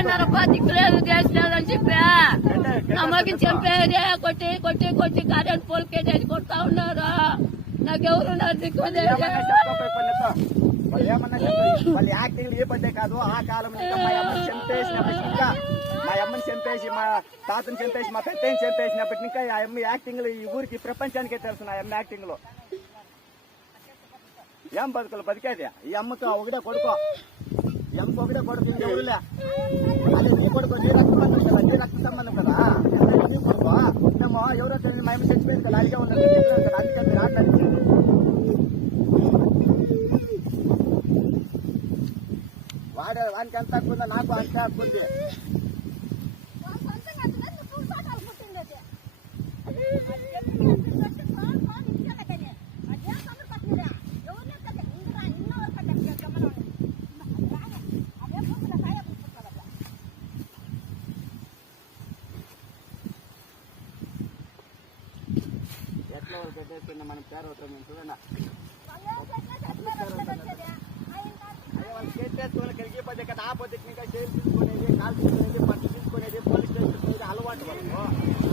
చంపేసినారబ్బా, దిక్కులేదు చేసినారని చెప్పా. నమ్మకి చంపేదే, కొట్టి కొట్టి కొట్టి కరెంట్ పోల్ కేటేసి కొడతా ఉన్నారు. నాకెవరున్నారు దిక్కు? వాళ్ళు ఏమన్నా చెప్పారు, వాళ్ళ యాక్టింగ్ ఏ పడ్డే కాదు. ఆ కాలం ఇంకా మా అమ్మని చంపేసినప్పటికి, ఇంకా మా అమ్మని చంపేసి, మా తాతని చంపేసి, మా పెద్దని చంపేసినప్పటికి ఇంకా ఆ అమ్మ యాక్టింగ్ ఈ ఊరికి ప్రపంచానికే తెలుసు. ఆ అమ్మ యాక్టింగ్ లో ఏం బతుకులు బతికేది. ఈ అమ్మకు ఒకటే కొడుకో, ఈ అమ్మకు ఒకటే కొడుకు, ఇంకెవరులే. అది నీ కొడుకు, నీ రక్త సంబంధం కదా, నీ రక్త సంబంధం కదా. నీ కొడుకో మేము ఎవరో తెలియదు, మా అమ్మ చచ్చిపోయింది కదా, అడిగే ఉన్నది కదా, అందుకే మీరు ఆడలేదు. వానికి ఎంత హక్కు ఉందో నాకు అంతే హక్కు ఉంది. ఎట్లా వాళ్ళు పెట్టేసుకున్నా మనం పేరు అవుతాం మేము చూడండి. వాళ్ళు చేసేసుకుని కలిగిపోతే కదా, ఆపోతే ఇంకా జైలు తీసుకునేది, కాలు తీసుకునేది, పట్టు తీసుకునేది, పోలీస్ స్టేషన్ తీసుకునేది అలవాటు వాళ్ళు.